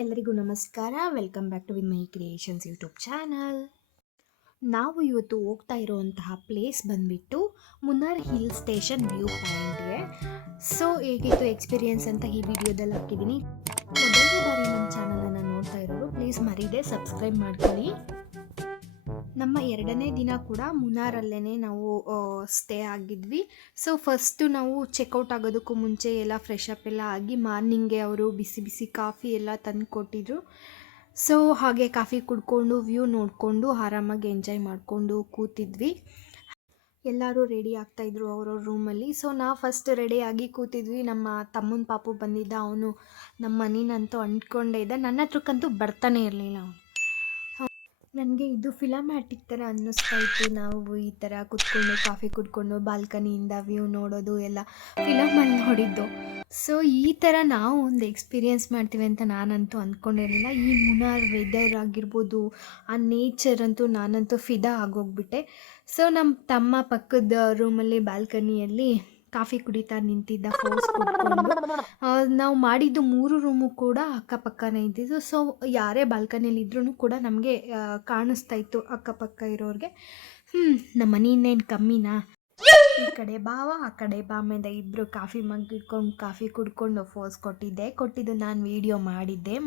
ಎಲ್ಲರಿಗೂ ನಮಸ್ಕಾರ. Welcome back to win my creations YouTube channel. ನಾವು ಇವತ್ತು ಹೋಗ್ತಾ ಇರುವಂತಹ ಪ್ಲೇಸ್ ಬಂದುಬಿಟ್ಟು ಮುನ್ನಾರ್ ಹಿಲ್ ಸ್ಟೇಷನ್ ವ್ಯೂ ಪಾಯಿಂಟ್ಗೆ. ಸೊ ಹೇಗಿತ್ತು ಎಕ್ಸ್ಪೀರಿಯನ್ಸ್ ಅಂತ ಈ ವಿಡಿಯೋದಲ್ಲಿ ಹಾಕಿದ್ದೀನಿ. ಮೊದಲನೇ ಬಾರಿ ನಮ್ಮ ಚಾನಲನ್ನು ನೋಡ್ತಾ ಇರೋರು ಪ್ಲೀಸ್ ಮರೀದೆ ಸಬ್ಸ್ಕ್ರೈಬ್ ಮಾಡ್ಕೊಳ್ಳಿ. ನಮ್ಮ 2ನೇ ದಿನ ಕೂಡ ಮುನ್ನಾರಲ್ಲೇ ನಾವು ಸ್ಟೇ ಆಗಿದ್ವಿ. ಸೊ ಫಸ್ಟು ನಾವು ಚೆಕ್ಔಟ್ ಆಗೋದಕ್ಕೂ ಮುಂಚೆ ಎಲ್ಲ ಫ್ರೆಶ್ ಅಪ್ ಎಲ್ಲ ಆಗಿ ಮಾರ್ನಿಂಗ್ಗೆ ಅವರು ಬಿಸಿ ಬಿಸಿ ಕಾಫಿ ಎಲ್ಲ ತಂದು ಕೊಟ್ಟಿದ್ರು. ಸೊ ಹಾಗೆ ಕಾಫಿ ಕುಡ್ಕೊಂಡು ವ್ಯೂ ನೋಡಿಕೊಂಡು ಆರಾಮಾಗಿ ಎಂಜಾಯ್ ಮಾಡಿಕೊಂಡು ಕೂತಿದ್ವಿ. ಎಲ್ಲರೂ ರೆಡಿ ಆಗ್ತಾಯಿದ್ರು ಅವ್ರವ್ರ ರೂಮಲ್ಲಿ. ಸೊ ನಾವು ಫಸ್ಟ್ ರೆಡಿಯಾಗಿ ಕೂತಿದ್ವಿ. ನಮ್ಮ ತಮ್ಮನ ಪಾಪು ಬಂದಿದ್ದ, ಅವನು ನಮ್ಮ ಮನೇನಂತೂ ಅಂಟ್ಕೊಂಡೇ ಇದ್ದ. ನನ್ನ ಹತ್ರಕ್ಕಂತೂ ಬರ್ತಾನೆ ಇರಲಿಲ್ಲ ಅವನು. ನನಗೆ ಇದು ಫಿಲಮ್ಯಾಟಿಕ್ ಥರ ಅನ್ನಿಸ್ತಾ ಇತ್ತು. ನಾವು ಈ ಥರ ಕುತ್ಕೊಂಡು ಕಾಫಿ ಕುಡ್ಕೊಂಡು ಬಾಲ್ಕನಿಯಿಂದ ವ್ಯೂ ನೋಡೋದು ಎಲ್ಲ ಫಿಲಮಲ್ಲಿ ನೋಡಿದ್ದು. ಸೊ ಈ ಥರ ನಾವು ಒಂದು ಎಕ್ಸ್ಪೀರಿಯೆನ್ಸ್ ಮಾಡ್ತೀವಿ ಅಂತ ನಾನಂತೂ ಅಂದ್ಕೊಂಡಿರಲಿಲ್ಲ. ಈ ಮುನ್ನಾರ್ ವೆದರ್ ಆಗಿರ್ಬೋದು, ಆ ನೇಚರ್ ಅಂತೂ ನಾನಂತೂ ಫಿದಾ ಆಗೋಗ್ಬಿಟ್ಟೆ. ಸೊ ನಮ್ಮ ತಮ್ಮ ಪಕ್ಕದ ರೂಮಲ್ಲಿ ಬಾಲ್ಕನಿಯಲ್ಲಿ ಕಾಫಿ ಕುಡಿತಾ ನಿಂತಿದ್ದ ಫೋರ್ಸ್ ಕೊಟ್ಕೊಂಡು. ನಾವು ಮಾಡಿದ್ದು 3 ರೂಮು ಕೂಡ ಅಕ್ಕಪಕ್ಕನೇ ಇದ್ದಿದ್ದು. ಸೊ ಯಾರೇ ಬಾಲ್ಕನಿಯಲ್ಲಿ ಇದ್ರೂ ಕೂಡ ನಮಗೆ ಕಾಣಿಸ್ತಾ ಇತ್ತು ಅಕ್ಕಪಕ್ಕ ಇರೋರಿಗೆ. ನಮ್ಮ ಮನೆ ಇನ್ನೇನು ಕಮ್ಮಿನಾ, ಈ ಕಡೆ ಬಾವ ಆ ಕಡೆ ಬಾಮೆಂದ ಇಬ್ಬರು ಕಾಫಿ ಮಗ್ ಇಟ್ಕೊಂಡು ಕಾಫಿ ಕುಡ್ಕೊಂಡು ಫೋರ್ಸ್ ಕೊಟ್ಟಿದ್ದು ನಾನು ವೀಡಿಯೋ ಮಾಡಿದ್ದು.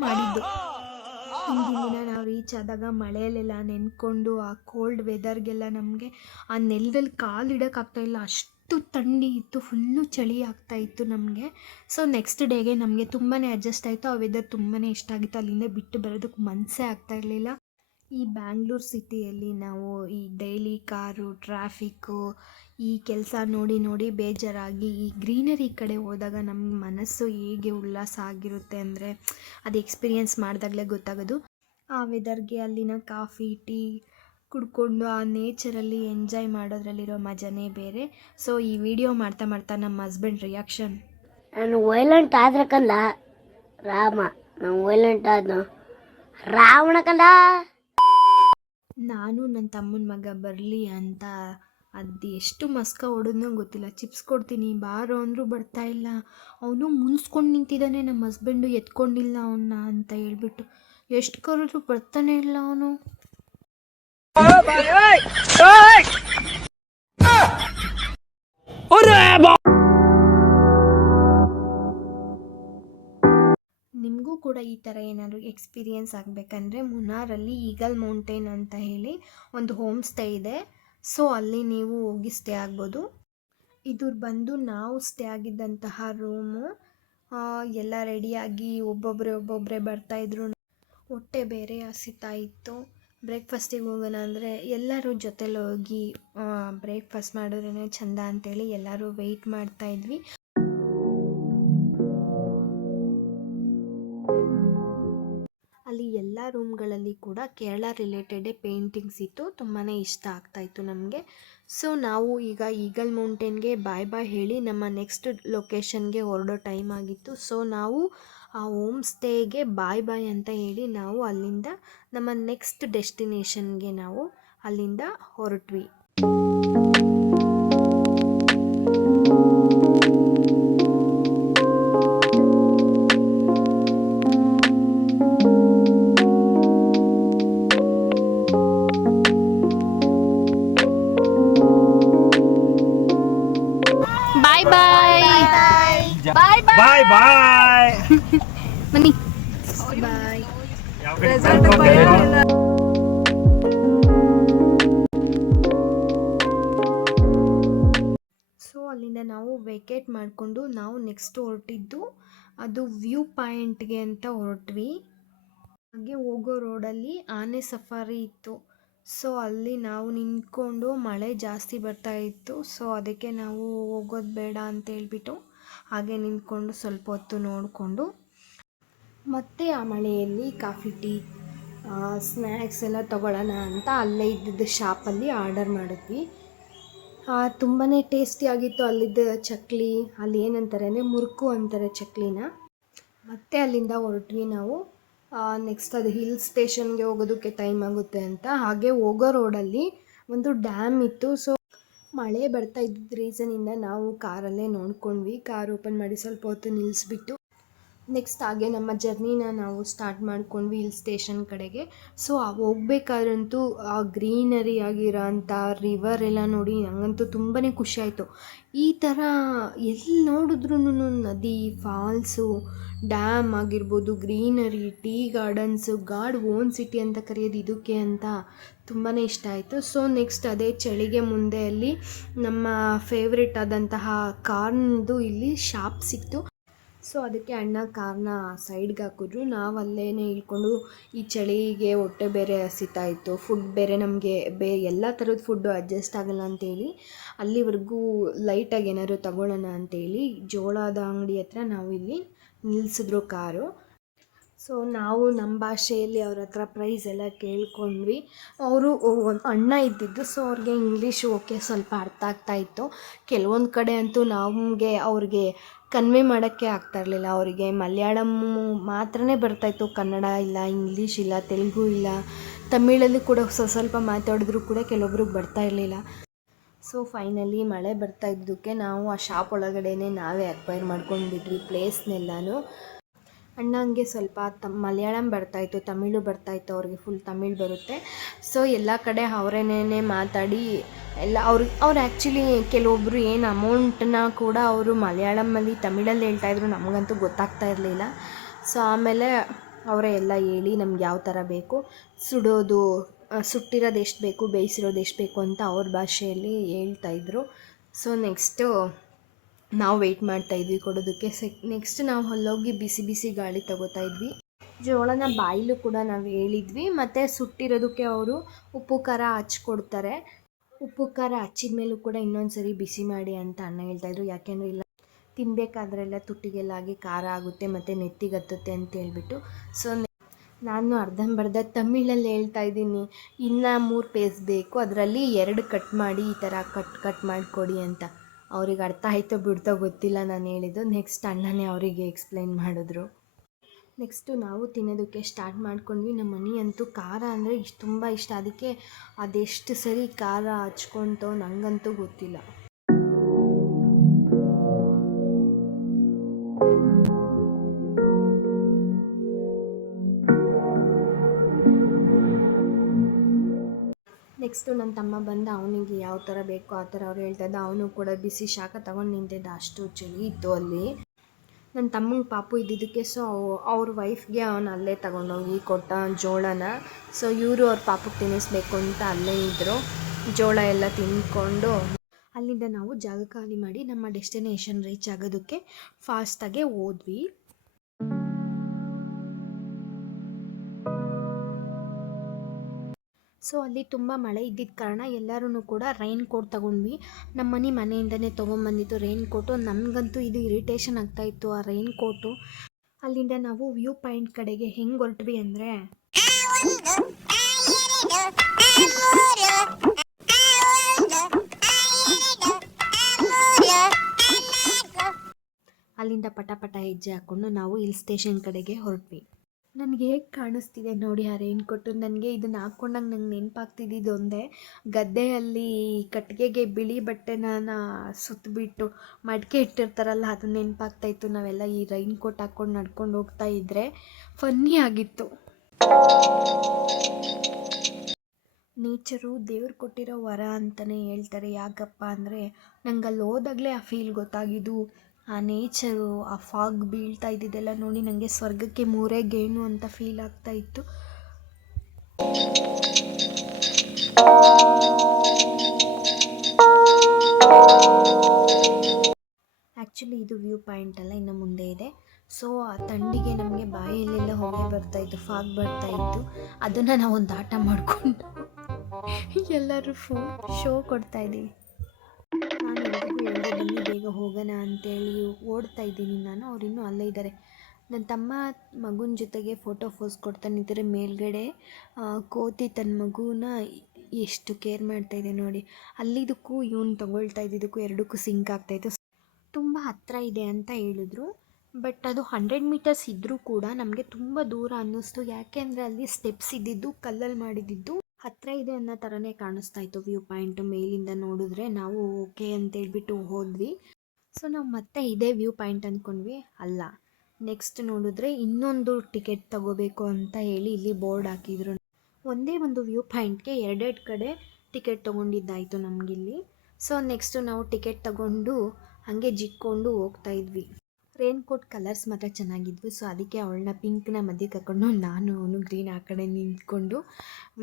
ಹಿಂದಿನ ದಿನ ನಾವು ರೀಚ್ ಆದಾಗ ಮಳೆಯಲ್ಲೆಲ್ಲ ನೆನ್ಕೊಂಡು ಆ ಕೋಲ್ಡ್ ವೆದರ್ಗೆಲ್ಲ ನಮಗೆ ಆ ನೆಲದಲ್ಲಿ ಕಾಲಿಡೋಕ್ಕಾಗ್ತಾಯಿಲ್ಲ, ಅಷ್ಟು ಥಂಡಿ ಇತ್ತು, ಫುಲ್ಲು ಚಳಿ ಆಗ್ತಾಯಿತ್ತು ನಮಗೆ. ಸೊ ನೆಕ್ಸ್ಟ್ ಡೇಗೆ ನಮಗೆ ತುಂಬಾ ಅಡ್ಜಸ್ಟ್ ಆಯಿತು. ಆ ವೆದರ್ ತುಂಬಾ ಇಷ್ಟ ಆಗಿತ್ತು. ಅಲ್ಲಿಂದ ಬಿಟ್ಟು ಬರೋದಕ್ಕೆ ಮನಸ್ಸೇ ಆಗ್ತಾಯಿರಲಿಲ್ಲ. ಈ ಬ್ಯಾಂಗ್ಳೂರು ಸಿಟಿಯಲ್ಲಿ ನಾವು ಈ ಡೈಲಿ ಕಾರು ಟ್ರಾಫಿಕ್ಕು ಈ ಕೆಲಸ ನೋಡಿ ನೋಡಿ ಬೇಜಾರಾಗಿ ಈ ಗ್ರೀನರಿ ಕಡೆ ಹೋದಾಗ ನಮ್ಮ ಮನಸ್ಸು ಹೇಗೆ ಉಲ್ಲಾಸ ಆಗಿರುತ್ತೆ ಅಂದರೆ ಅದು ಎಕ್ಸ್ಪೀರಿಯೆನ್ಸ್ ಮಾಡಿದಾಗಲೇ ಗೊತ್ತಾಗೋದು. ಆ ವೆದರ್ಗೆ ಅಲ್ಲಿನ ಕಾಫಿ ಟೀ ಕುಡ್ಕೊಂಡು ಆ ನೇಚರಲ್ಲಿ ಎಂಜಾಯ್ ಮಾಡೋದ್ರಲ್ಲಿರೋ ಮಜಾನೇ ಬೇರೆ. ಸೊ ಈ ವಿಡಿಯೋ ಮಾಡ್ತಾ ಮಾಡ್ತಾ ನಮ್ಮ ಹಸ್ಬೆಂಡ್ ರಿಯಾಕ್ಷನ್, ನಾನು ವೈಲೆಂಟ್ ಆದ್ರೆ ಕಂದ ರಾಮ, ನಾನು ವೈಲೆಂಟ್ ಆದ್ನು ರಾವಣ ಕಂದ. ನಾನು ನನ್ನ ತಮ್ಮನ ಮಗ ಬರಲಿ ಅಂತ ಅದು ಎಷ್ಟು ಮಸ್ಕ ಹೊಡೋದ್ನೋ ಗೊತ್ತಿಲ್ಲ. ಚಿಪ್ಸ್ ಕೊಡ್ತೀನಿ ಬಾರೋ ಅಂದರೂ ಬರ್ತಾಯಿಲ್ಲ. ಅವನು ಮುನ್ಸ್ಕೊಂಡು ನಿಂತಿದ್ದಾನೆ, ನಮ್ಮ ಹಸ್ಬೆಂಡು ಎತ್ಕೊಂಡಿಲ್ಲ ಅವನ್ನ ಅಂತ ಹೇಳ್ಬಿಟ್ಟು. ಎಷ್ಟು ಕರೆದ್ರೂ ಬರ್ತಾನೆ ಇಲ್ಲ ಅವನು. ನಿಮಗೂ ಕೂಡ ಈ ಥರ ಏನಾದರೂ ಎಕ್ಸ್ಪೀರಿಯೆನ್ಸ್ ಆಗಬೇಕಂದ್ರೆ ಮುನ್ನಾರಲ್ಲಿ ಈಗಲ್ ಮೌಂಟೇನ್ ಅಂತ ಹೇಳಿ ಒಂದು ಹೋಮ್ ಸ್ಟೇ ಇದೆ. ಸೊ ಅಲ್ಲಿ ನೀವು ಹೋಗಿ ಸ್ಟೇ ಆಗ್ಬೋದು. ಇದು ಬಂದು ನಾವು ಸ್ಟೇ ಆಗಿದ್ದಂತಹ ರೂಮು. ಎಲ್ಲ ರೆಡಿಯಾಗಿ ಒಬ್ಬೊಬ್ಬರೇ ಬರ್ತಾಯಿದ್ರು. ಹೊಟ್ಟೆ ಬೇರೆ ಹಸಿತಾ ಇತ್ತು. ಬ್ರೇಕ್ಫಾಸ್ಟಿಗೆ ಹೋಗೋಣ ಅಂದರೆ ಎಲ್ಲರೂ ಜೊತೆಲಿ ಹೋಗಿ ಬ್ರೇಕ್ಫಾಸ್ಟ್ ಮಾಡಿದ್ರೇ ಚೆಂದ ಅಂತೇಳಿ ಎಲ್ಲರೂ ವೆಯ್ಟ್ ಮಾಡ್ತಾಯಿದ್ವಿ. ಅಲ್ಲಿ ಎಲ್ಲ ರೂಮ್ಗಳಲ್ಲಿ ಕೂಡ ಕೇರಳ ರಿಲೇಟೆಡೇ ಪೇಂಟಿಂಗ್ಸ್ ಇತ್ತು. ತುಂಬಾ ಇಷ್ಟ ಆಗ್ತಾಯಿತ್ತು ನಮಗೆ. ಸೊ ನಾವು ಈಗ ಈಗಲ್ ಮೌಂಟೇನ್ಗೆ ಬಾಯ್ ಹೇಳಿ ನಮ್ಮ ನೆಕ್ಸ್ಟ್ ಲೊಕೇಶನ್ಗೆ ಹೊರಡೋ ಟೈಮ್ ಆಗಿತ್ತು. ಸೊ ನಾವು ಆ ಹೋಮ್ ಸ್ಟೇಗೆ ಬಾಯ್ ಅಂತ ಹೇಳಿ ನಾವು ಅಲ್ಲಿಂದ ನಮ್ಮ ನೆಕ್ಸ್ಟ್ ಡೆಸ್ಟಿನೇಷನ್ಗೆ ನಾವು ಅಲ್ಲಿಂದ ಹೊರಟ್ವಿ. ಬಾಯ್ ಬಾಯ್ ಬನ್ನಿ ಬಾಯ್. ಸೊ ಅಲ್ಲಿಂದ ನಾವು ವೆಕೇಟ್ ಮಾಡಿಕೊಂಡು ನಾವು ನೆಕ್ಸ್ಟ್ ಹೊರಟಿದ್ದು ಅದು ವ್ಯೂ ಪಾಯಿಂಟ್ಗೆ ಅಂತ ಹೊರಟ್ವಿ. ಹಾಗೆ ಹೋಗೋ ರೋಡಲ್ಲಿ ಆನೆ ಸಫಾರಿ ಇತ್ತು. ಸೊ ಅಲ್ಲಿ ನಾವು ನಿಂತ್ಕೊಂಡು ಮಳೆ ಜಾಸ್ತಿ ಬರ್ತಾ ಇತ್ತು. ಸೊ ಅದಕ್ಕೆ ನಾವು ಹೋಗೋದು ಬೇಡ ಅಂತ ಹೇಳ್ಬಿಟ್ಟು ಹಾಗೆ ನಿಂತ್ಕೊಂಡು ಸ್ವಲ್ಪ ಹೊತ್ತು ನೋಡಿಕೊಂಡು ಮತ್ತೆ ಆ ಮಳೆಯಲ್ಲಿ ಕಾಫಿ ಟೀ ಸ್ನ್ಯಾಕ್ಸ್ ಎಲ್ಲ ತೊಗೊಳ್ಳೋಣ ಅಂತ ಅಲ್ಲೇ ಇದ್ದಿದ್ದ ಶಾಪಲ್ಲಿ ಆರ್ಡರ್ ಮಾಡಿದ್ವಿ. ತುಂಬಾ ಟೇಸ್ಟಿಯಾಗಿತ್ತು. ಅಲ್ಲಿದ್ದ ಚಕ್ಲಿ, ಅಲ್ಲಿ ಏನಂತಾರೆ ಅಂದರೆ ಮುರುಕು ಅಂತಾರೆ ಚಕ್ಲಿನ. ಮತ್ತೆ ಅಲ್ಲಿಂದ ಹೊರಟ್ವಿ ನಾವು. ನೆಕ್ಸ್ಟ್ ಅದು ಹಿಲ್ ಸ್ಟೇಷನ್ಗೆ ಹೋಗೋದಕ್ಕೆ ಟೈಮ್ ಆಗುತ್ತೆ ಅಂತ. ಹಾಗೆ ಹೋಗೋ ರೋಡಲ್ಲಿ ಒಂದು ಡ್ಯಾಮ್ ಇತ್ತು. ಸೊ ಮಳೆ ಬರ್ತಾ ಇದ್ದಿದ್ದ ರೀಸನಿಂದ ನಾವು ಕಾರಲ್ಲೇ ನೋಡ್ಕೊಂಡ್ವಿ. ಕಾರ್ ಓಪನ್ ಮಾಡಿ ಸ್ವಲ್ಪ ಹೊತ್ತು ನಿಲ್ಲಿಸ್ಬಿಟ್ಟು ನೆಕ್ಸ್ಟ್ ಹಾಗೆ ನಮ್ಮ ಜರ್ನಿನ ನಾವು ಸ್ಟಾರ್ಟ್ ಮಾಡ್ಕೊಂಡ್ವಿ ಹಿಲ್ ಸ್ಟೇಷನ್ ಕಡೆಗೆ. ಸೊ ಹೋಗ್ಬೇಕಾದ್ರಂತೂ ಆ ಗ್ರೀನರಿ ಆಗಿರೋ ಅಂಥ ರಿವರ್ ಎಲ್ಲ ನೋಡಿ ನನಗಂತೂ ತುಂಬಾ ಖುಷಿ ಆಯಿತು. ಈ ಥರ ಎಲ್ಲಿ ನೋಡಿದ್ರೂ ನದಿ, ಫಾಲ್ಸು, ಡ್ಯಾಮ್ ಆಗಿರ್ಬೋದು, greenery, tea gardens, god own city ಅಂತ ಕರೆಯೋದು ಇದಕ್ಕೆ ಅಂತ ತುಂಬಾ ಇಷ್ಟ ಆಯಿತು. ಸೊ ನೆಕ್ಸ್ಟ್ ಅದೇ ಚಳಿಗೆ ಮುಂದೆ ಅಲ್ಲಿ ನಮ್ಮ ಫೇವ್ರೆಟ್ ಆದಂತಹ ಕಾರ್ನ್ದು ಇಲ್ಲಿ ಶಾಪ್ ಸಿಕ್ತು. ಸೊ ಅದಕ್ಕೆ ಅಣ್ಣ ಕಾರ್ನ ಸೈಡ್ಗೆ ಹಾಕಿದ್ರು. ನಾವು ಅಲ್ಲೇ ಇಳ್ಕೊಂಡು ಈ ಚಳಿಗೆ ಹೊಟ್ಟೆ ಬೇರೆ ಹಸಿತಾ ಇತ್ತು, ಫುಡ್ ಬೇರೆ ನಮಗೆ ಎಲ್ಲ ಥರದ ಫುಡ್ಡು ಅಡ್ಜಸ್ಟ್ ಆಗಲ್ಲ ಅಂತೇಳಿ ಅಲ್ಲಿವರೆಗೂ ಲೈಟಾಗಿ ಏನಾದ್ರು ತಗೊಳ್ಳೋಣ ಅಂತೇಳಿ ಜೋಳದ ಅಂಗಡಿ ಹತ್ರ ನಾವು ಇಲ್ಲಿ ನಿಲ್ಲಿಸಿದ್ರು ಕಾರು. ಸೊ ನಾವು ನಮ್ಮ ಭಾಷೆಯಲ್ಲಿ ಅವ್ರ ಹತ್ರ ಪ್ರೈಸ್ ಎಲ್ಲ ಕೇಳ್ಕೊಂಡ್ವಿ. ಅವರು ಅಣ್ಣ ಇದ್ದಿದ್ದು, ಸೊ ಅವ್ರಿಗೆ ಇಂಗ್ಲೀಷು ಓಕೆ ಸ್ವಲ್ಪ ಅರ್ಥ ಆಗ್ತಾಯಿತ್ತು. ಕೆಲವೊಂದು ಕಡೆ ಅಂತೂ ನಮಗೆ ಅವ್ರಿಗೆ ಕನ್ವೆ ಮಾಡೋಕ್ಕೆ ಆಗ್ತಾ ಇರಲಿಲ್ಲ. ಅವರಿಗೆ ಮಲಯಾಳಮ್ಮು ಮಾತ್ರನೇ ಬರ್ತಾಯಿತ್ತು, ಕನ್ನಡ ಇಲ್ಲ, ಇಂಗ್ಲೀಷ್ ಇಲ್ಲ, ತೆಲುಗು ಇಲ್ಲ, ತಮಿಳಲ್ಲಿ ಕೂಡ ಸ್ವಲ್ಪ ಮಾತಾಡಿದ್ರು ಕೂಡ ಕೆಲವೊಬ್ರಿಗೆ ಬರ್ತಾ ಇರಲಿಲ್ಲ. ಸೊ ಫೈನಲಿ ಮಳೆ ಬರ್ತಾ ಇದ್ದಕ್ಕೆ ನಾವು ಆ ಶಾಪ್ ಒಳಗಡೆನೇ ನಾವೇ ಅಕ್ವೈರ್ ಮಾಡ್ಕೊಂಡ್ಬಿಟ್ವಿ ಪ್ಲೇಸ್ನೆಲ್ಲನೂ. ಅಣ್ಣಂಗೆ ಸ್ವಲ್ಪ ಮಲಯಾಳಂ ಬರ್ತಾಯಿತ್ತು, ತಮಿಳು ಬರ್ತಾಯಿತ್ತು, ಅವ್ರಿಗೆ ಫುಲ್ ತಮಿಳು ಬರುತ್ತೆ. ಸೊ ಎಲ್ಲ ಕಡೆ ಅವರೇನೇ ಮಾತಾಡಿ ಎಲ್ಲ ಅವ್ರು ಆ್ಯಕ್ಚುಲಿ ಕೆಲವೊಬ್ಬರು ಏನು ಅಮೌಂಟನ್ನ ಕೂಡ ಅವರು ಮಲಯಾಳಮಲ್ಲಿ ತಮಿಳಲ್ಲಿ ಹೇಳ್ತಾಯಿದ್ರು, ನಮಗಂತೂ ಗೊತ್ತಾಗ್ತಾ ಇರಲಿಲ್ಲ. ಸೊ ಆಮೇಲೆ ಅವರೇ ಎಲ್ಲ ಹೇಳಿ ನಮ್ಗೆ ಯಾವ ಥರ ಬೇಕು, ಸುಟ್ಟಿರೋದು ಎಷ್ಟು ಬೇಕು, ಬೇಯಿಸಿರೋದು ಎಷ್ಟು ಬೇಕು ಅಂತ ಅವ್ರ ಭಾಷೆಯಲ್ಲಿ ಹೇಳ್ತಾಯಿದ್ರು. ಸೊ ನೆಕ್ಸ್ಟು ನಾವು ವೆಯ್ಟ್ ಮಾಡ್ತಾಯಿದ್ವಿ ಕೊಡೋದಕ್ಕೆ. ನೆಕ್ಸ್ಟ್ ನಾವು ಅಲ್ಲೋಗಿ ಬಿಸಿ ಬಿಸಿ ಗಾಳಿ ತಗೋತಾ ಇದ್ವಿ. ಜೋಳನ ಬಾಯಿಲು ಕೂಡ ನಾವು ಹೇಳಿದ್ವಿ. ಮತ್ತು ಸುಟ್ಟಿರೋದಕ್ಕೆ ಅವರು ಉಪ್ಪು ಖಾರ ಹಚ್ಕೊಡ್ತಾರೆ. ಉಪ್ಪು ಖಾರ ಹಚ್ಚಿದ ಮೇಲೂ ಕೂಡ ಇನ್ನೊಂದು ಸರಿ ಬಿಸಿ ಮಾಡಿ ಅಂತ ಅಣ್ಣ ಹೇಳ್ತಾಯಿದ್ರು. ಯಾಕೆಂದರೆ ಇಲ್ಲ ತಿನ್ನಬೇಕಾದ್ರೆಲ್ಲ ತುಟ್ಟಿಗೆಲ್ಲ ಆಗಿ ಖಾರ ಆಗುತ್ತೆ ಮತ್ತು ನೆತ್ತಿಗೆ ಹತ್ತುತ್ತೆ ಅಂತ ಹೇಳ್ಬಿಟ್ಟು. ಸೊ ನಾನು ಅರ್ಧಂಬರ್ಧ ತಮಿಳಲ್ಲಿ ಹೇಳ್ತಾ ಇದ್ದೀನಿ, ಇನ್ನು 3 ಪೀಸ್ ಬೇಕು, ಅದರಲ್ಲಿ 2 ಕಟ್ ಮಾಡಿ ಈ ಥರ ಕಟ್ ಮಾಡಿಕೊಡಿ ಅಂತ. ಅವ್ರಿಗೆ ಅರ್ಥ ಆಯಿತೋ ಬಿಡ್ತೋ ಗೊತ್ತಿಲ್ಲ ನಾನು ಹೇಳಿದ್ದು. ನೆಕ್ಸ್ಟ್ ಅಣ್ಣನೇ ಅವರಿಗೆ ಎಕ್ಸ್ಪ್ಲೈನ್ ಮಾಡಿದ್ರು. ನೆಕ್ಸ್ಟು ನಾವು ತಿನ್ನೋದಕ್ಕೆ ಸ್ಟಾರ್ಟ್ ಮಾಡ್ಕೊಂಡ್ವಿ. ನಮ್ಮ ಮನೆ ಅಂತೂ ಖಾರ ಅಂದರೆ ತುಂಬ ಇಷ್ಟ, ಅದಕ್ಕೆ ಅದೆಷ್ಟು ಸರಿ ಖಾರ ಹಚ್ಕೊಳ್ತೋ ನನಗಂತೂ ಗೊತ್ತಿಲ್ಲ. ನೆಕ್ಸ್ಟು ನನ್ನ ತಮ್ಮ ಬಂದ, ಅವನಿಗೆ ಯಾವ ಥರ ಬೇಕೋ ಆ ಥರ ಅವ್ರು ಹೇಳ್ತಾಯಿದ್ದ. ಅವನು ಕೂಡ ಬಿಸಿ ಶಾಖ ತೊಗೊಂಡು ನಿಂತಿದ್ದ, ಅಷ್ಟು ಚಳಿ ಇತ್ತು ಅಲ್ಲಿ. ನನ್ನ ತಮ್ಮಂಗೆ ಪಾಪು ಇದ್ದಿದ್ದಕ್ಕೆ ಸೊ ಅವ್ರ ವೈಫ್ಗೆ ಅವನು ಅಲ್ಲೇ ತಗೊಂಡೋಗಿ ಕೊಟ್ಟ ಜೋಳನ. ಸೊ ಇವರು ಅವ್ರ ಪಾಪಕ್ಕೆ ತಿನ್ನಿಸ್ಬೇಕು ಅಂತ ಅಲ್ಲೇ ಇದ್ದರು. ಜೋಳ ಎಲ್ಲ ತಿಂದ್ಕೊಂಡು ಅಲ್ಲಿಂದ ನಾವು ಜಾಗ ಖಾಲಿ ಮಾಡಿ ನಮ್ಮ ಡೆಸ್ಟಿನೇಷನ್ ರೀಚ್ ಆಗೋದಕ್ಕೆ ಫಾಸ್ಟಾಗೆ ಹೋದ್ವಿ. ಸೊ ಅಲ್ಲಿ ತುಂಬ ಮಳೆ ಇದ್ದಿದ್ದ ಕಾರಣ ಎಲ್ಲರೂ ಕೂಡ ರೈನ್ ಕೋಟ್ ತೊಗೊಂಡ್ವಿ. ನಮ್ಮ ಮನೆಯಿಂದನೇ ತೊಗೊಂಬಂದಿದ್ದು ರೈನ್ ಕೋಟು. ನಮಗಂತೂ ಇದು ಇರಿಟೇಷನ್ ಆಗ್ತಾಯಿತ್ತು ಆ ರೈನ್ ಕೋಟು. ಅಲ್ಲಿಂದ ನಾವು ವ್ಯೂ ಪಾಯಿಂಟ್ ಕಡೆಗೆ ಹೆಂಗೆ ಹೊರಟ್ವಿ ಅಂದರೆ, ಅಲ್ಲಿಂದ ಪಟ ಹೆಜ್ಜೆ ಹಾಕ್ಕೊಂಡು ನಾವು ಹಿಲ್ ಸ್ಟೇಷನ್ ಕಡೆಗೆ ಹೊರಟ್ವಿ. ನನಗೆ ಹೇಗೆ ಕಾಣಿಸ್ತಿದೆ ನೋಡಿ ಆ ರೈನ್ ಕೋಟು. ನನಗೆ ಇದನ್ನು ಹಾಕ್ಕೊಂಡಾಗ ನಂಗೆ ನೆನಪಾಗ್ತಿದ್ದಿದ್ದು ಒಂದೇ, ಗದ್ದೆಯಲ್ಲಿ ಕಟ್ಟಿಗೆಗೆ ಬಿಳಿ ಬಟ್ಟೆನ ಸುತ್ತಬಿಟ್ಟು ಮಡಿಕೆ ಇಟ್ಟಿರ್ತಾರಲ್ಲ, ಅದು ನೆನಪಾಗ್ತಾಯಿತ್ತು. ನಾವೆಲ್ಲ ಈ ರೈನ್ ಕೋಟ್ ಹಾಕ್ಕೊಂಡು ನಡ್ಕೊಂಡು ಹೋಗ್ತಾ ಇದ್ದರೆ ಫನ್ನಿ ಆಗಿತ್ತು. ನೇಚರು ದೇವ್ರು ಕೊಟ್ಟಿರೋ ವರ ಅಂತಲೇ ಹೇಳ್ತಾರೆ. ಯಾಕಪ್ಪ ಅಂದರೆ ನಂಗೆ ಅಲ್ಲಿ ಹೋದಾಗಲೇ ಆ ಫೀಲ್ ಗೊತ್ತಾಗಿದ್ದು. ಆ ನೇಚರು, ಆ ಫಾಗ್ ಬೀಳ್ತಾ ಇದ್ದಿದ್ದೆಲ್ಲ ನೋಡಿ ನನಗೆ ಸ್ವರ್ಗಕ್ಕೆ 3 ಗೇಣು ಅಂತ ಫೀಲ್ ಆಗ್ತಾಯಿತ್ತು. ಆ್ಯಕ್ಚುಲಿ ಇದು ವ್ಯೂ ಪಾಯಿಂಟ್ ಅಲ್ಲ, ಇನ್ನು ಮುಂದೆ ಇದೆ. ಸೊ ಆ ಥಂಡಿಗೆ ನಮಗೆ ಬಾಯಲ್ಲೆಲ್ಲ ಹೊಗೆ ಬರ್ತಾಯಿತ್ತು, ಫಾಗ್ ಬರ್ತಾಯಿತ್ತು. ಅದನ್ನು ನಾವು ಒಂದು ಆಟ ಮಾಡಿಕೊಂಡು ಎಲ್ಲರೂ ಶೋ ಕೊಡ್ತಾಯಿದ್ದೀವಿ. ನಾನು ಎಲ್ರಿಗೂ ಹೇಳಿದೆ ಬನ್ನಿ ಬೇಗ ಹೋಗೋಣ ಅಂತೇಳಿ ಓಡ್ತಾ ಇದ್ದೀನಿ ನಾನು. ಅವರಿನ್ನೂ ಅಲ್ಲೇ ಇದ್ದಾರೆ. ನನ್ನ ತಮ್ಮ ಮಗುನ ಜೊತೆಗೆ ಫೋಟೋ ಫೋಸ್ ಕೊಡ್ತಾನಿದ್ದಾರೆ. ಮೇಲ್ಗಡೆ ಕೋತಿ ತನ್ನ ಮಗುನ ಎಷ್ಟು ಕೇರ್ ಮಾಡ್ತಾಯಿದೆ ನೋಡಿ. ಅಲ್ಲಿದ್ದಕ್ಕೂ ಇವನು ತಗೊಳ್ತಾ ಇದ್ದಿದ್ದಕ್ಕೂ ಎರಡಕ್ಕೂ ಸಿಂಕ್ ಆಗ್ತಾಯಿತ್ತು. ತುಂಬ ಹತ್ತಿರ ಇದೆ ಅಂತ ಹೇಳಿದ್ರು, ಬಟ್ ಅದು 100 ಮೀಟರ್ಸ್ ಇದ್ದರೂ ಕೂಡ ನಮಗೆ ತುಂಬ ದೂರ ಅನ್ನಿಸ್ತು. ಯಾಕೆ ಅಂದರೆ ಅಲ್ಲಿ ಸ್ಟೆಪ್ಸ್ ಇದ್ದಿದ್ದು ಕಲ್ಲಲ್ಲಿ ಮಾಡಿದ್ದು, ಹತ್ತಿರ ಇದೆ ಅನ್ನೋ ಥರನೇ ಕಾಣಿಸ್ತಾ ಇತ್ತು ವ್ಯೂ ಪಾಯಿಂಟು ಮೇಲಿಂದ ನೋಡಿದ್ರೆ. ನಾವು ಓಕೆ ಅಂತೇಳ್ಬಿಟ್ಟು ಹೋದ್ವಿ. ಸೊ ನಾವು ಮತ್ತೆ ಇದೇ ವ್ಯೂ ಪಾಯಿಂಟ್ ಅಂದ್ಕೊಂಡ್ವಿ, ಅಲ್ಲ, ನೆಕ್ಸ್ಟ್ ನೋಡಿದ್ರೆ ಇನ್ನೊಂದು ಟಿಕೆಟ್ ತಗೋಬೇಕು ಅಂತ ಹೇಳಿ ಇಲ್ಲಿ ಬೋರ್ಡ್ ಹಾಕಿದ್ರು. ಒಂದೇ ಒಂದು ವ್ಯೂ ಪಾಯಿಂಟ್ಗೆ ಎರಡೆರಡು ಕಡೆ ಟಿಕೆಟ್ ತೊಗೊಂಡಿದ್ದಾಯಿತು ನಮಗಿಲ್ಲಿ. ಸೊ ನೆಕ್ಸ್ಟು ನಾವು ಟಿಕೆಟ್ ತಗೊಂಡು ಹಾಗೆ ಜಿಕ್ಕೊಂಡು ಹೋಗ್ತಾ ಇದ್ವಿ. ರೇನ್ ಕೋಟ್ ಕಲರ್ಸ್ ಮಾತ್ರ ಚೆನ್ನಾಗಿದ್ವು. ಸೊ ಅದಕ್ಕೆ ಅವಳನ್ನ ಪಿಂಕ್ನ ಮಧ್ಯೆ ಕರ್ಕೊಂಡು ನಾನು ಅವನು ಗ್ರೀನ್ ಆ ಕಡೆ ನಿಂತ್ಕೊಂಡು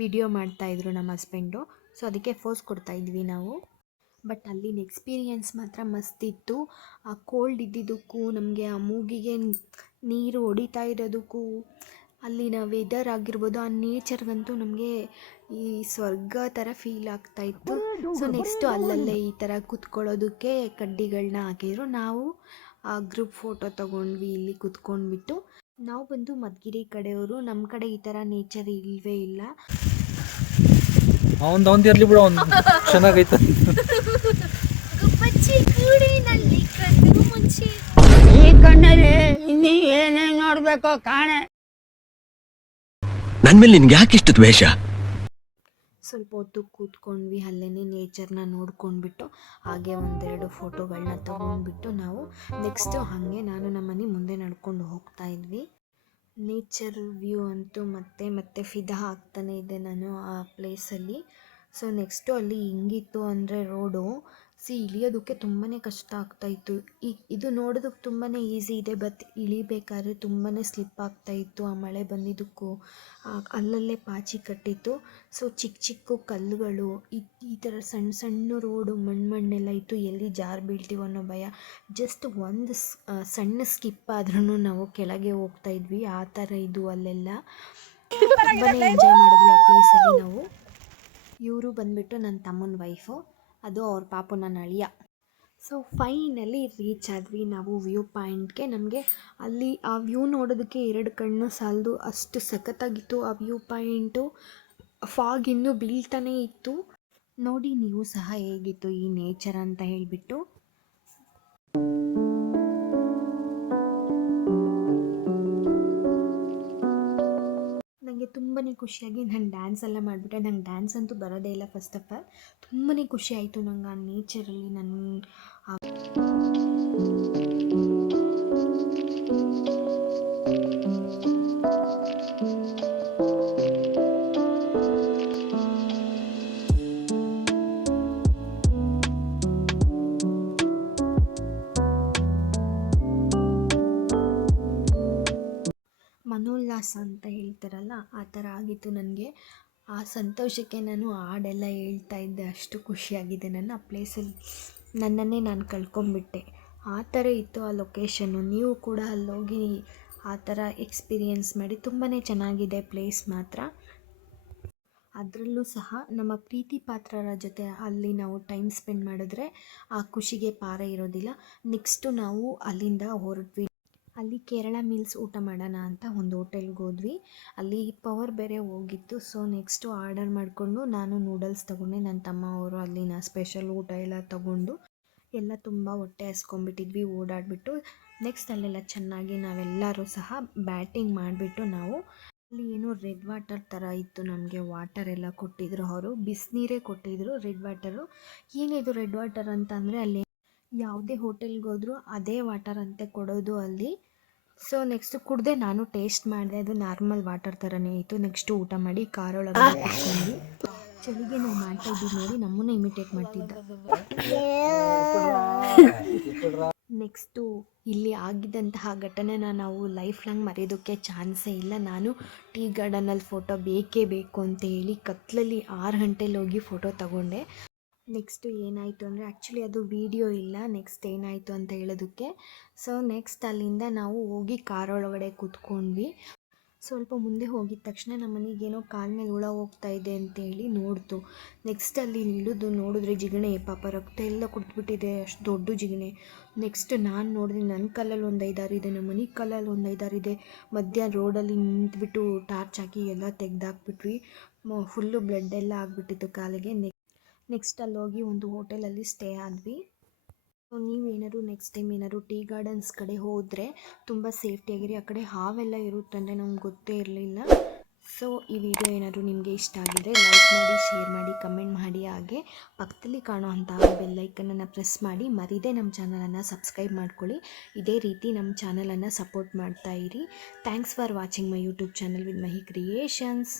ವಿಡಿಯೋ ಮಾಡ್ತಾಯಿದ್ರು ನಮ್ಮ ಹಸ್ಬೆಂಡು. ಸೊ ಅದಕ್ಕೆ ಫೋಸ್ ಕೊಡ್ತಾ ಇದ್ವಿ ನಾವು. ಬಟ್ ಅಲ್ಲಿನ ಎಕ್ಸ್ಪೀರಿಯೆನ್ಸ್ ಮಾತ್ರ ಮಸ್ತಿತ್ತು. ಆ ಕೋಲ್ಡ್ ಇದ್ದಿದ್ದಕ್ಕೂ ನಮಗೆ ಆ ಮೂಗಿಗೆ ನೀರು ಹೊಡಿತಾ ಇರೋದಕ್ಕೂ ಅಲ್ಲಿನ ವೆದರ್ ಆಗಿರ್ಬೋದು, ಆ ನೇಚರ್ಗಂತೂ ನಮಗೆ ಈ ಸ್ವರ್ಗ ಥರ ಫೀಲ್ ಆಗ್ತಾಯಿತ್ತು. ಸೊ ನೆಕ್ಸ್ಟು ಅಲ್ಲಲ್ಲೇ ಈ ಥರ ಕೂತ್ಕೊಳ್ಳೋದಕ್ಕೆ ಕಡ್ಡಿಗಳನ್ನ ಹಾಕಿದ್ರು. ನಾವು ಗ್ರೂಪ್ ಫೋಟೋ ತೊಗೊಂಡ್ವಿ ಇಲ್ಲಿ ಕೂತ್ಕೊಂಡ್ಬಿಟ್ಟು. ನಾವು ಬಂದು ಮಧುಗಿರಿ ಕಡೆಯವರು. ನಮ್ಮ ಕಡೆ ಈ ಥರ ನೇಚರ್ ಇಲ್ಲವೇ ಇಲ್ಲ. ಅವಂದು ಇರ್ಲಿ ಬಿಡು, ಅವ್ನು ಚೆನ್ನಾಗೈತೆ. ಈ ಕಣ್ಣಲ್ಲಿ ಇನ್ನೀ ಏನೇನು ನೋಡ್ಬೇಕೋ ಕಾಣೆ. ನನ್ ಮೇಲೆ ನಿನ್ಗೆ ಯಾಕೆ ಇಷ್ಟು ದ್ವೇಷ? ಸ್ವಲ್ಪ ಹೊತ್ತು ಕೂತ್ಕೊಂಡ್ವಿ, ಅಲ್ಲೇ ನೇಚರ್ನ ನೋಡ್ಕೊಂಡ್ಬಿಟ್ಟು ಹಾಗೆ ಒಂದೆರಡು ಫೋಟೋಗಳನ್ನ ತೊಗೊಂಡ್ಬಿಟ್ಟು ನಾವು ನೆಕ್ಸ್ಟು ಹಾಗೆ ನಾನು ನಮ್ಮ ಮನೆ ಮುಂದೆ ನಡ್ಕೊಂಡು ಹೋಗ್ತಾ ಇದ್ವಿ. ನೇಚರ್ ವ್ಯೂ ಅಂತೂ ಮತ್ತೆ ಮತ್ತೆ ಫಿದಾ ಆಗ್ತಾನೆ ಇದೆ ನಾನು ಆ ಪ್ಲೇಸಲ್ಲಿ. ಸೊ ನೆಕ್ಸ್ಟು ಅಲ್ಲಿ ಹಿಂಗಿತ್ತು ಅಂದರೆ ರೋಡು ಇಳಿಯೋದಕ್ಕೆ ತುಂಬಾ ಕಷ್ಟ ಆಗ್ತಾಯಿತ್ತು. ಇದು ನೋಡೋದಕ್ಕೆ ತುಂಬಾ ಈಸಿ ಇದೆ, ಬಟ್ ಇಳಿಬೇಕಾದ್ರೆ ತುಂಬಾ ಸ್ಲಿಪ್ ಆಗ್ತಾಯಿತ್ತು. ಆ ಮಳೆ ಬಂದಿದ್ದಕ್ಕೂ ಅಲ್ಲಲ್ಲೇ ಪಾಚಿ ಕಟ್ಟಿತ್ತು. ಸೊ ಚಿಕ್ಕ ಚಿಕ್ಕ ಕಲ್ಲುಗಳು, ಈ ಥರ ಸಣ್ಣ ಸಣ್ಣ ರೋಡು ಮಣ್ಣೆಲ್ಲ ಇತ್ತು. ಎಲ್ಲಿ ಜಾರು ಬೀಳ್ತೀವೋ ಅನ್ನೋ ಭಯ. ಜಸ್ಟ್ ಒಂದು ಸಣ್ಣ ಸ್ಕಿಪ್ ಆದ್ರೂ ನಾವು ಕೆಳಗೆ ಹೋಗ್ತಾ ಇದ್ವಿ. ಆ ಥರ ಇದು ಅಲ್ಲೆಲ್ಲ ತುಂಬಾ ಎಂಜಾಯ್ ಮಾಡಿದ್ವಿ ಆ ಪ್ಲೇಸಲ್ಲಿ ನಾವು. ಇವರು ಬಂದುಬಿಟ್ಟು ನನ್ನ ತಮ್ಮನ ವೈಫು, ಅದು ಅವ್ರ ಪಾಪು ನನ್ನ ಅಳಿಯ. ಸೊ ಫೈನಲಿ ರೀಚ್ ಆದ್ವಿ ನಾವು ವ್ಯೂ ಪಾಯಿಂಟ್ಗೆ. ನಮಗೆ ಅಲ್ಲಿ ಆ ವ್ಯೂ ನೋಡೋದಕ್ಕೆ ಎರಡು ಕಣ್ಣು ಸಾಲದು, ಅಷ್ಟು ಸಖತ್ತಾಗಿತ್ತು ಆ ವ್ಯೂ ಪಾಯಿಂಟು. ಫಾಗ್ ಇನ್ನೂ ಬೀಳ್ತಾನೇ ಇತ್ತು. ನೋಡಿ ನೀವು ಸಹ ಹೇಗಿತ್ತು ಈ ನೇಚರ್ ಅಂತ ಹೇಳಿಬಿಟ್ಟು. ನನಗೆ ತುಂಬಾ ಖುಷಿಯಾಗಿ ನಾನು ಡ್ಯಾನ್ಸ್ ಎಲ್ಲ ಮಾಡಿಬಿಟ್ಟೆ. ನಂಗೆ ಡ್ಯಾನ್ಸ್ ಅಂತೂ ಬರೋದೇ ಇಲ್ಲ ಫಸ್ಟ್ ಆಫ್ ಆಲ್. ತುಂಬಾ ಖುಷಿ ಆಯಿತು ನಂಗೆ ಆ ನೇಚರಲ್ಲಿ. ಮನೋಲ್ಲಾಸ ಅಂತ ಹೇಳ್ತಾರಲ್ಲ, ಆ ಥರ ಆಗಿತ್ತು ನನಗೆ. ಆ ಸಂತೋಷಕ್ಕೆ ನಾನು ಹಾಡೆಲ್ಲ ಹೇಳ್ತಾ ಇದ್ದೆ, ಅಷ್ಟು ಖುಷಿಯಾಗಿದೆ ನಾನು ಆ ಪ್ಲೇಸಲ್ಲಿ. ನನ್ನನ್ನೇ ನಾನು ಕಳ್ಕೊಂಬಿಟ್ಟೆ. ಆ ಥರ ಇತ್ತು ಆ ಲೊಕೇಶನ್ನು. ನೀವು ಕೂಡ ಅಲ್ಲೋಗಿ ಆ ಥರ ಎಕ್ಸ್ಪೀರಿಯೆನ್ಸ್ ಮಾಡಿ. ತುಂಬಾ ಚೆನ್ನಾಗಿದೆ ಪ್ಲೇಸ್ ಮಾತ್ರ. ಅದರಲ್ಲೂ ಸಹ ನಮ್ಮ ಪ್ರೀತಿ ಪಾತ್ರರ ಜೊತೆ ಅಲ್ಲಿ ನಾವು ಟೈಮ್ ಸ್ಪೆಂಡ್ ಮಾಡಿದ್ರೆ ಆ ಖುಷಿಗೆ ಪಾರ ಇರೋದಿಲ್ಲ. ನೆಕ್ಸ್ಟು ನಾವು ಅಲ್ಲಿಂದ ಹೊರಟ್ವಿ. ಅಲ್ಲಿ ಕೇರಳ ಮೀಲ್ಸ್ ಊಟ ಮಾಡೋಣ ಅಂತ ಒಂದು ಹೋಟೆಲ್ಗೆ ಹೋದ್ವಿ. ಅಲ್ಲಿ ಪವರ್ ಬೇರೆ ಹೋಗಿತ್ತು. ಸೊ ನೆಕ್ಸ್ಟು ಆರ್ಡರ್ ಮಾಡಿಕೊಂಡು ನಾನು ನೂಡಲ್ಸ್ ತೊಗೊಂಡೆ. ನನ್ನ ತಮ್ಮ ಅವರು ಅಲ್ಲಿನ ಸ್ಪೆಷಲ್ ಊಟ ಎಲ್ಲ ತೊಗೊಂಡು ಎಲ್ಲ ತುಂಬ ಹೊಟ್ಟೆ ಹಸ್ಕೊಂಡ್ಬಿಟ್ಟಿದ್ವಿ ಓಡಾಡಿಬಿಟ್ಟು. ನೆಕ್ಸ್ಟ್ ಅಲ್ಲೆಲ್ಲ ಚೆನ್ನಾಗಿ ನಾವೆಲ್ಲರೂ ಸಹ ಬ್ಯಾಟಿಂಗ್ ಮಾಡಿಬಿಟ್ಟು ನಾವು ಅಲ್ಲಿ ಏನೋ ರೆಡ್ ವಾಟರ್ ಥರ ಇತ್ತು. ನಮಗೆ ವಾಟರ್ ಎಲ್ಲ ಕೊಟ್ಟಿದ್ರು ಅವರು, ಬಿಸಿನೀರೇ ಕೊಟ್ಟಿದ್ರು ರೆಡ್ ವಾಟರು. ಏನಿದು ರೆಡ್ ವಾಟರ್ ಅಂತ ಅಂದರೆ ಅಲ್ಲಿ ಯಾವುದೇ ಹೋಟೆಲ್ಗೆ ಹೋದರೂ ಅದೇ ವಾಟರ್ ಅಂತೆ ಕೊಡೋದು ಅಲ್ಲಿ. ಸೊ ನೆಕ್ಸ್ಟು ಕುಡಿದೆ, ನಾನು ಟೇಸ್ಟ್ ಮಾಡಿದೆ. ಅದು ನಾರ್ಮಲ್ ವಾಟರ್ ಥರನೇ ಇತ್ತು. ನೆಕ್ಸ್ಟು ಊಟ ಮಾಡಿ ಕಾರೊಳಗಡೆ ಕೂತ್ಕೊಂಡ್ವಿ. ಚಳಿಗೆ ನಾವು ಮಾಡ್ತಾ ಇದ್ದೀವಿ ನೋಡಿ, ನಮ್ಮನ್ನ ಇಮಿಟೇಟ್ ಮಾಡ್ತಿದ್ದ. ನೆಕ್ಸ್ಟು ಇಲ್ಲಿ ಆಗಿದ್ದಂತಹ ಘಟನೆನ ನಾವು ಲೈಫ್ ಲಾಂಗ್ ಮರೆಯೋದಕ್ಕೆ ಚಾನ್ಸೇ ಇಲ್ಲ. ನಾನು ಟೀ ಗಾರ್ಡನಲ್ಲಿ ಫೋಟೋ ಬೇಕೇ ಬೇಕು ಅಂತ ಹೇಳಿ ಕತ್ಲಲ್ಲಿ 6 ಗಂಟೆಲಿ ಹೋಗಿ ಫೋಟೋ ತಗೊಂಡೆ. ನೆಕ್ಸ್ಟು ಏನಾಯಿತು ಅಂದರೆ, ಆ್ಯಕ್ಚುಲಿ ಅದು ವೀಡಿಯೋ ಇಲ್ಲ ನೆಕ್ಸ್ಟ್ ಏನಾಯಿತು ಅಂತ ಹೇಳೋದಕ್ಕೆ. ಸೊ ನೆಕ್ಸ್ಟ್ ಅಲ್ಲಿಂದ ನಾವು ಹೋಗಿ ಕಾರೊಳಗಡೆ ಕೂತ್ಕೊಂಡ್ವಿ. ಸ್ವಲ್ಪ ಮುಂದೆ ಹೋಗಿದ ತಕ್ಷಣ ನಮ್ಮ ಮನೆಗೇನೋ ಕಾಲ ಮೇಲೆ ಹುಳ ಹೋಗ್ತಾ ಇದೆ ಅಂತೇಳಿ ನೋಡ್ತು. ನೆಕ್ಸ್ಟ್ ಅಲ್ಲಿ ಇಳಿದು ನೋಡಿದ್ರೆ ಜಿಗಣೆ, ಪಾಪ ರಕ್ತ ಎಲ್ಲ ಕುಡಿದ್ಬಿಟ್ಟಿದೆ, ಅಷ್ಟು ದೊಡ್ಡ ಜಿಗಣೆ. ನೆಕ್ಸ್ಟ್ ನಾನು ನೋಡಿದೆ, ನನ್ನ ಕಾಲಲ್ಲಿ ಒಂದು 5-6 ಇದೆ, ನಮ್ಮ ಮನೆ ಕಾಲಲ್ಲಿ ಒಂದು 5-6 ಇದೆ. ಮಧ್ಯ ರೋಡಲ್ಲಿ ನಿಂತ್ಬಿಟ್ಟು ಟಾರ್ಚ್ ಹಾಕಿ ಎಲ್ಲ ತೆಗ್ದಾಕ್ಬಿಟ್ವಿ. ಫುಲ್ಲು ಬ್ಲಡ್ ಎಲ್ಲ ಆಗಿಬಿಟ್ಟಿತ್ತು ಕಾಲಿಗೆ. ನೆಕ್ಸ್ಟ್ ಅಲ್ಲಿ ಹೋಗಿ ಒಂದು ಹೋಟೆಲಲ್ಲಿ ಸ್ಟೇ ಆದ್ವಿ. ನೀವೇನಾದ್ರು ನೆಕ್ಸ್ಟ್ ಟೈಮ್ ಏನಾದ್ರು ಟೀ ಗಾರ್ಡನ್ಸ್ ಕಡೆ ಹೋದರೆ ತುಂಬ ಸೇಫ್ಟಿಯಾಗಿರಿ. ಆ ಕಡೆ ಹಾವೆಲ್ಲ ಇರುತ್ತಂದರೆ ನಮ್ಗೆ ಗೊತ್ತೇ ಇರಲಿಲ್ಲ. ಸೊ ಈ ವಿಡಿಯೋ ಏನಾದರೂ ನಿಮಗೆ ಇಷ್ಟ ಆಗಿದರೆ ಲೈಕ್ ಮಾಡಿ, ಶೇರ್ ಮಾಡಿ, ಕಮೆಂಟ್ ಮಾಡಿ, ಹಾಗೆ ಪಕ್ಕದಲ್ಲಿ ಕಾಣುವಂತಹ ಬೆಲ್ಲೈಕನನ್ನು ಪ್ರೆಸ್ ಮಾಡಿ ಮರಿದೇ ನಮ್ಮ ಚಾನಲನ್ನು ಸಬ್ಸ್ಕ್ರೈಬ್ ಮಾಡ್ಕೊಳ್ಳಿ. ಇದೇ ರೀತಿ ನಮ್ಮ ಚಾನಲನ್ನು ಸಪೋರ್ಟ್ ಮಾಡ್ತಾ ಇರಿ. Thanks for watching my YouTube channel with Mahi creations.